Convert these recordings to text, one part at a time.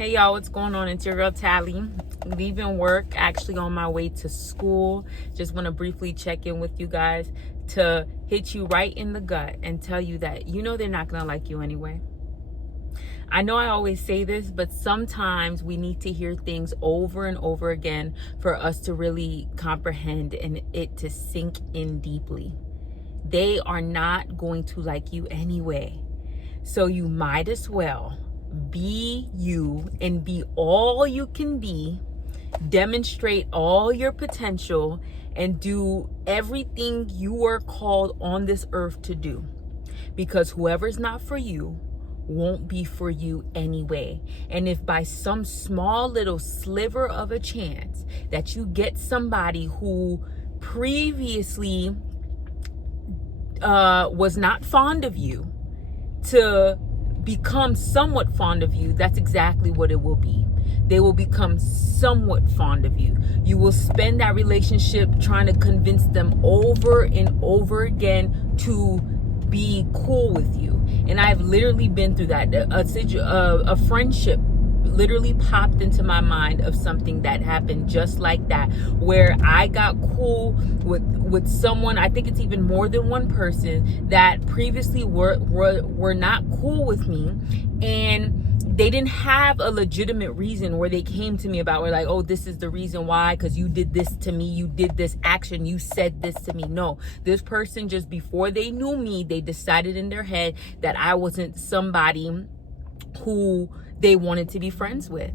Hey y'all, what's going on? It's your girl Tally. Leaving work, actually on my way to school. Just want to briefly check in with you guys to hit you right in the gut and tell you that they're not going to like you anyway. I know I always say this, but sometimes we need to hear things over and over again for us to really comprehend and it to sink in deeply. They are not going to like you anyway. So you might as well be you and be all you can be, demonstrate all your potential, and do everything you are called on this earth to do. Because whoever's not for you won't be for you anyway. And if by some small little sliver of a chance that you get somebody who previously was not fond of you to become somewhat fond of you, that's exactly what it will be. They will become somewhat fond of you. You will spend that relationship trying to convince them over and over again to be cool with you. And I've literally been through that. A friendship literally popped into my mind of something that happened just like that, where I got cool with someone. I think it's even more than one person that previously were not cool with me, and they didn't have a legitimate reason where they came to me about, where like, oh, this is the reason why, because you did this to me, you did this action, you said this to me. No, this person, just before they knew me, they decided in their head that I wasn't somebody who they wanted to be friends with.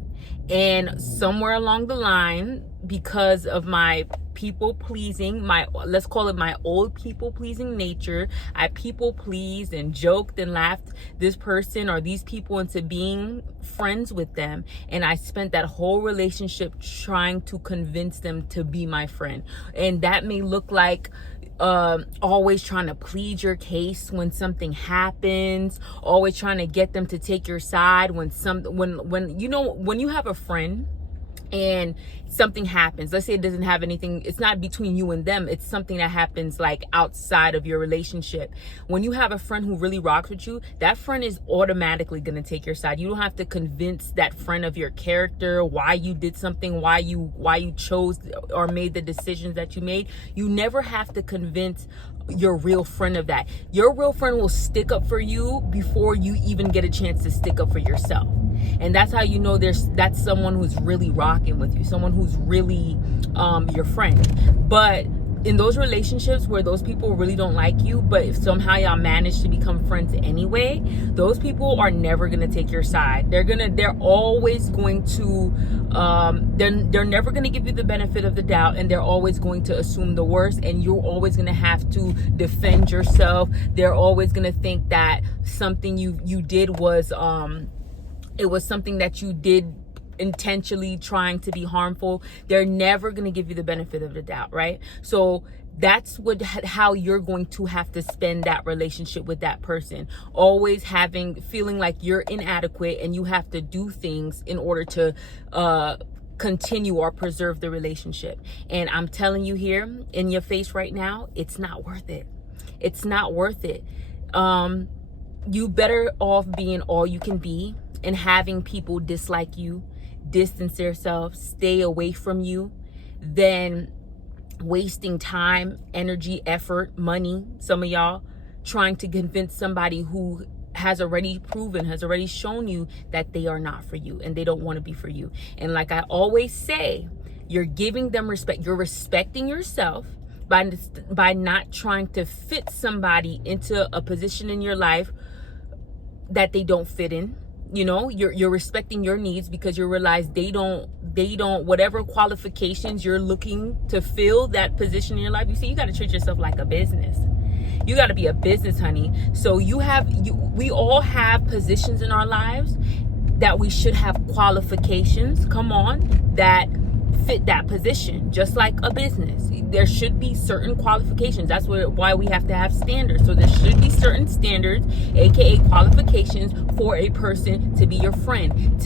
And somewhere along the line, because of my people pleasing, let's call it my old people pleasing nature, I people pleased and joked and laughed this person or these people into being friends with them. And I spent that whole relationship trying to convince them to be my friend. And that may look like always trying to plead your case when something happens, always trying to get them to take your side when you have a friend and something happens. Let's say it doesn't have anything, it's not between you and them, it's something that happens like outside of your relationship. When you have a friend who really rocks with you, that friend is automatically going to take your side. You don't have to convince that friend of your character, why you did something, why you chose or made the decisions that you made. You never have to convince your real friend of that. Your real friend will stick up for you before you even get a chance to stick up for yourself. And that's how you know that's someone who's really rocking with you, someone who's really your friend. But in those relationships where those people really don't like you, but if somehow y'all manage to become friends anyway, those people are never gonna take your side. They're always going to they're never gonna give you the benefit of the doubt, and they're always going to assume the worst, and you're always gonna have to defend yourself. They're always gonna think that something you did was it was something that you did intentionally trying to be harmful. They're never going to give you the benefit of the doubt, right? So that's how you're going to have to spend that relationship with that person, always feeling like you're inadequate and you have to do things in order to continue or preserve the relationship. And I'm telling you here in your face right now, it's not worth it. It's not worth it. You better off being all you can be and having people dislike you, distance themselves, stay away from you, than wasting time, energy, effort, money, some of y'all, trying to convince somebody who has already shown you that they are not for you and they don't want to be for you. And like I always say, you're giving them respect. You're respecting yourself by not trying to fit somebody into a position in your life that they don't fit in. You're respecting your needs because you realize they don't whatever qualifications you're looking to fill that position in your life. You see, you got to treat yourself like a business. You got to be a business, honey. So we all have positions in our lives that we should have qualifications, that fit that position, just like a business. There should be certain qualifications. That's why we have to have standards. So there should be certain standards, aka qualifications, for a person to be your friend,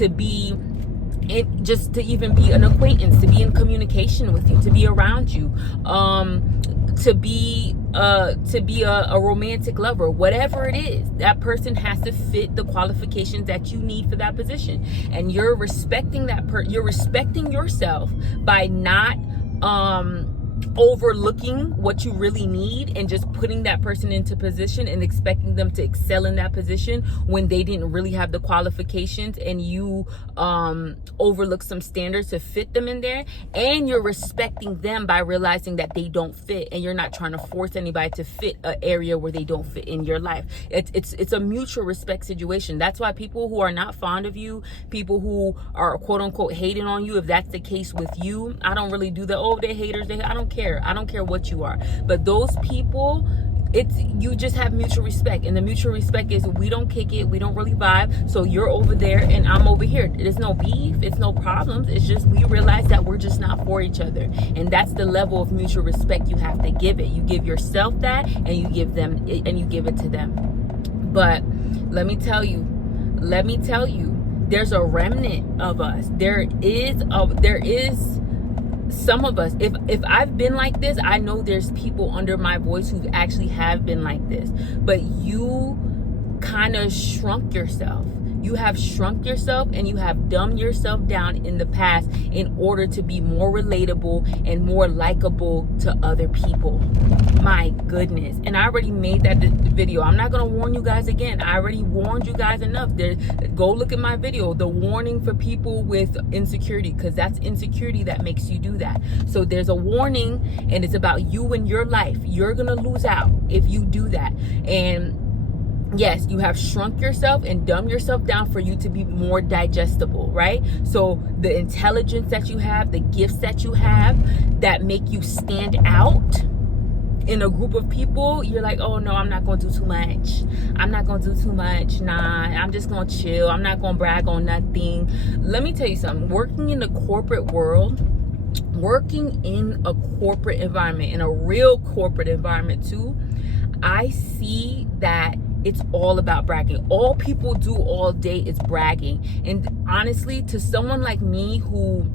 just to even be an acquaintance, to be in communication with you, to be around you, to be a romantic lover. Whatever it is, that person has to fit the qualifications that you need for that position, and you're respecting you're respecting yourself by not overlooking what you really need and just putting that person into position and expecting them to excel in that position when they didn't really have the qualifications, and you overlook some standards to fit them in there. And you're respecting them by realizing that they don't fit, and you're not trying to force anybody to fit an area where they don't fit in your life. It's a mutual respect situation. That's why people who are not fond of you, people who are quote unquote hating on you, if that's the case with you, I don't really do the they're haters, I don't care. I don't care what you are. But those people, you just have mutual respect, and the mutual respect is we don't kick it, we don't really vibe, so you're over there and I'm over here. There's no beef, it's no problems, it's just we realize that we're just not for each other. And that's the level of mutual respect you have to give it. You give yourself that, and you give it to them. But let me tell you, there's a remnant of us. There is some of us. If I've been like this, I know there's people under my voice who actually have been like this. But you kind of shrunk yourself. You have shrunk yourself, and you have dumbed yourself down in the past in order to be more relatable and more likable to other people. My goodness. And I already made that video. I'm not going to warn you guys again. I already warned you guys enough. Go look at my video, the warning for people with insecurity, because that's insecurity that makes you do that. So there's a warning, and it's about you and your life. You're going to lose out if you do that. And yes, you have shrunk yourself and dumbed yourself down for you to be more digestible, right? So the intelligence that you have, the gifts that you have that make you stand out in a group of people, you're like, oh no, I'm not going to do too much. Nah, I'm just going to chill. I'm not going to brag on nothing. Let me tell you something. Working in the corporate world, working in a corporate environment, in a real corporate environment too, I see that it's all about bragging. All people do all day is bragging. And honestly, to someone like me who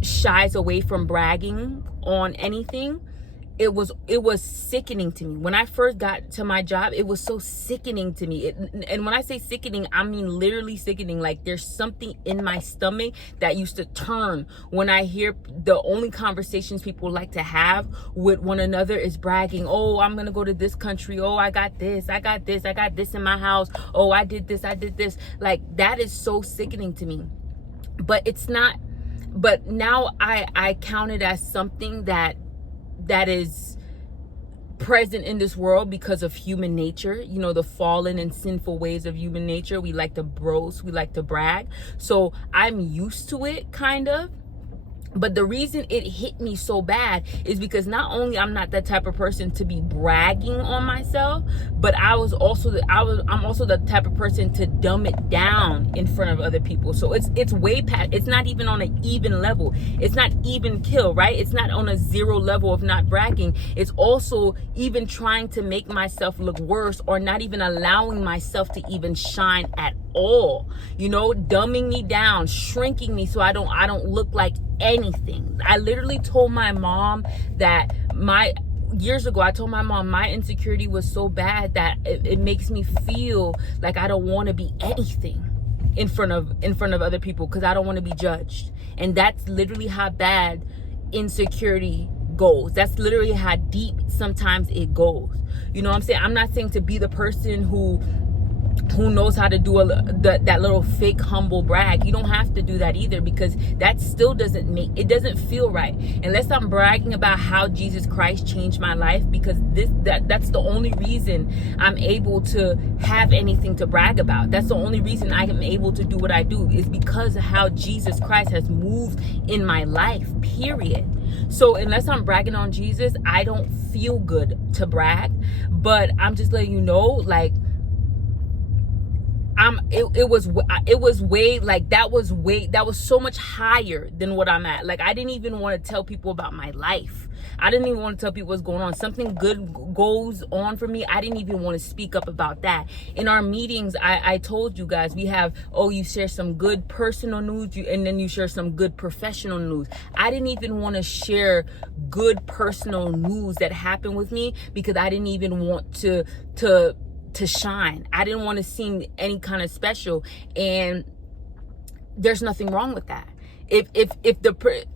shies away from bragging on anything, it was sickening to me. When I first got to my job, it was so sickening to me. And when I say sickening, I mean literally sickening. Like there's something in my stomach that used to turn when I hear the only conversations people like to have with one another is bragging. Oh, I'm gonna go to this country. Oh, I got this in my house. Oh, I did this. Like that is so sickening to me. But it's not. But now I count it as something that is present in this world because of human nature, the fallen and sinful ways of human nature. We like to boast, we like to brag. So I'm used to it, kind of. But the reason it hit me so bad is because not only I'm not that type of person to be bragging on myself, but I'm also the type of person to dumb it down in front of other people. So it's way past. It's not even on an even level. It's not even kill, right? It's not on a zero level of not bragging. It's also even trying to make myself look worse, or not even allowing myself to even shine at all. Dumbing me down, shrinking me so I don't look like anything. I literally told my mom that years ago, I told my mom my insecurity was so bad that it makes me feel like I don't want to be anything in front of other people, because I don't want to be judged. And that's literally how bad insecurity goes. That's literally how deep sometimes it goes. You know what I'm saying? I'm not saying to be the person who knows how to do that little fake humble brag. You don't have to do that either, because that still doesn't feel right unless I'm bragging about how Jesus Christ changed my life, because that's the only reason I'm able to have anything to brag about. That's the only reason I am able to do what I do, is because of how Jesus Christ has moved in my life, period. So unless I'm bragging on Jesus, I don't feel good to brag. But I'm just letting you know, like, it was way, like, that was so much higher than what I'm at. Like, I didn't even want to tell people about my life. I didn't even want to tell people what's going on. Something good goes on for me, I didn't even want to speak up about that. In our meetings, I told you guys, we have, you share some good personal news, and then you share some good professional news. I didn't even want to share good personal news that happened with me, because I didn't even want to shine. I didn't want to seem any kind of special, and there's nothing wrong with that.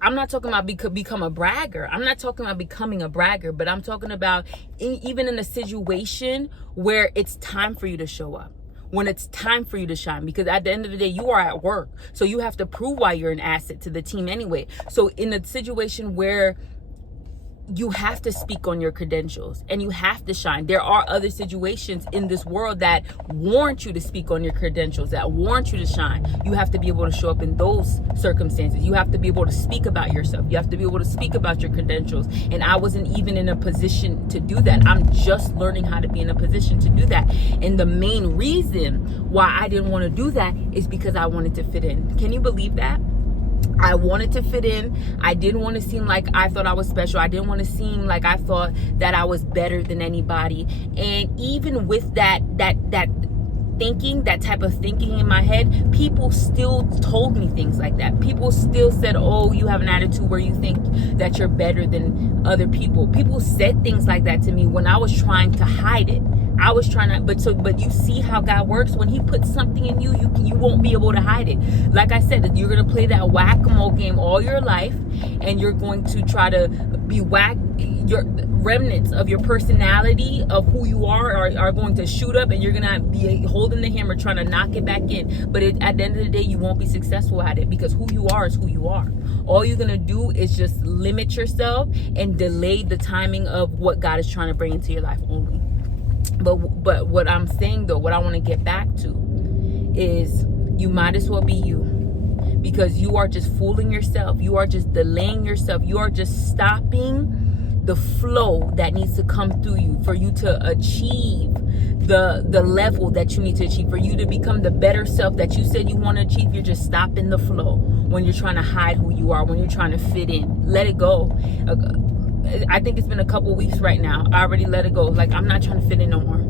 I'm not talking about become a bragger. I'm not talking about becoming a bragger, but I'm talking about even in a situation where it's time for you to show up, when it's time for you to shine, because at the end of the day, you are at work, so you have to prove why you're an asset to the team anyway. So in a situation where you have to speak on your credentials and you have to shine, there are other situations in this world that warrant you to speak on your credentials, that warrant you to shine. You have to be able to show up in those circumstances. You have to be able to speak about yourself. You have to be able to speak about your credentials. And I wasn't even in a position to do that. I'm just learning how to be in a position to do that. And the main reason why I didn't want to do that is because I wanted to fit in. Can you believe that? I wanted to fit in. I didn't want to seem like I thought I was special. I didn't want to seem like I thought that I was better than anybody. And even with that thinking, that type of thinking in my head, people still told me things like that. People still said, "Oh, you have an attitude where you think that you're better than other people." People said things like that to me when I was trying to hide it. I was trying to, but you see how God works. When he puts something in you, you won't be able to hide it. Like I said, you're going to play that whack-a-mole game all your life, and you're going to try to be your remnants of your personality, of who you are going to shoot up, and you're going to be holding the hammer trying to knock it back in. But at the end of the day, you won't be successful at it, because who you are is who you are. All you're going to do is just limit yourself and delay the timing of what God is trying to bring into your life only. But what I'm saying, though, what I want to get back to is, you might as well be you, because you are just fooling yourself. You are just delaying yourself. You are just stopping the flow that needs to come through you for you to achieve the level that you need to achieve, for you to become the better self that you said you want to achieve. You're just stopping the flow when you're trying to hide who you are, when you're trying to fit in. Let it go. I think it's been a couple weeks right now. I already let it go. Like, I'm not trying to fit in no more.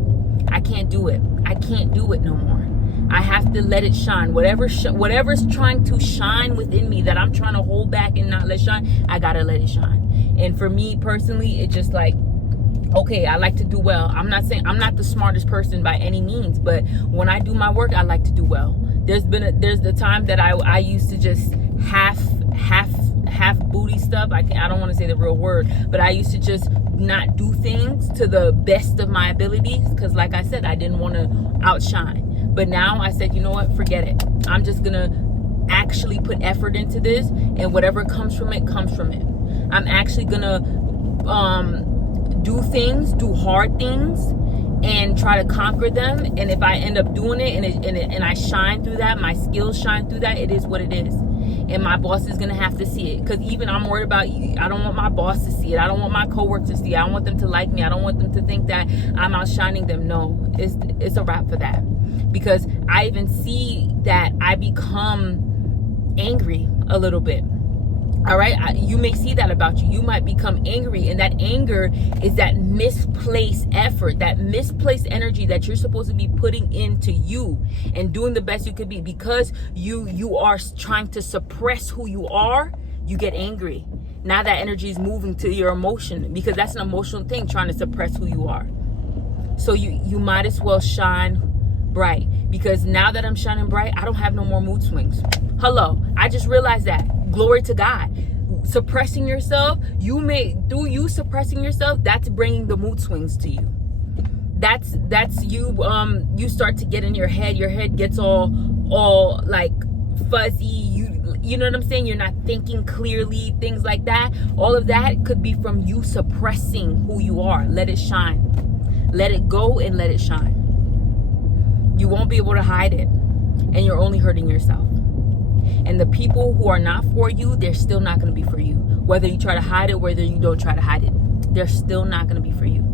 I can't do it. I can't do it no more. I have to let it shine. Whatever's trying to shine within me that I'm trying to hold back and not let shine, I gotta let it shine. And for me personally, it's just like, okay, I like to do well. I'm not saying I'm not the smartest person by any means, but when I do my work, I like to do well. There's the time that I used to just half booty stuff. I don't want to say the real word, but I used to just not do things to the best of my abilities, because like I said, I didn't want to outshine. But now I said, you know what, forget it. I'm just gonna actually put effort into this, and whatever comes from it comes from it. I'm actually gonna do hard things and try to conquer them. And if I end up doing it and I shine through that, my skills shine through that, it is what it is. And my boss is gonna have to see it, because even I'm worried about you. I don't want my boss to see it. I don't want my coworkers to see it. I don't want them to like me. I don't want them to think that I'm outshining them. No, it's a wrap for that, because I even see that I become angry a little bit. All right, you may see that about you. You might become angry, and that anger is that misplaced effort, that misplaced energy that you're supposed to be putting into you and doing the best you could be. Because you are trying to suppress who you are, you get angry. Now that energy is moving to your emotion, because that's an emotional thing, trying to suppress who you are. So you might as well shine bright, because now that I'm shining bright, I don't have no more mood swings. Hello, I just realized that. Glory to God. Suppressing yourself, through you suppressing yourself, that's bringing the mood swings to you. That's you. You start to get in your head gets all like fuzzy. You know what I'm saying? You're not thinking clearly, things like that. All of that could be from you suppressing who you are. Let it shine. Let it go and let it shine. You won't be able to hide it, and you're only hurting yourself. And the people who are not for you, they're still not going to be for you. Whether you try to hide it, whether you don't try to hide it, they're still not going to be for you.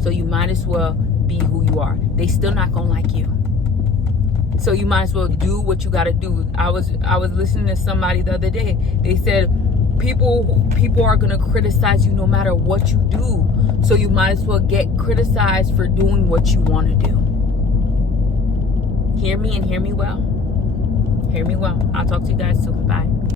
So you might as well be who you are. They still not going to like you. So you might as well do what you got to do. I was listening to somebody the other day. They said people are going to criticize you no matter what you do. So you might as well get criticized for doing what you want to do. Hear me and hear me well. Hear me well. I'll talk to you guys soon. Bye.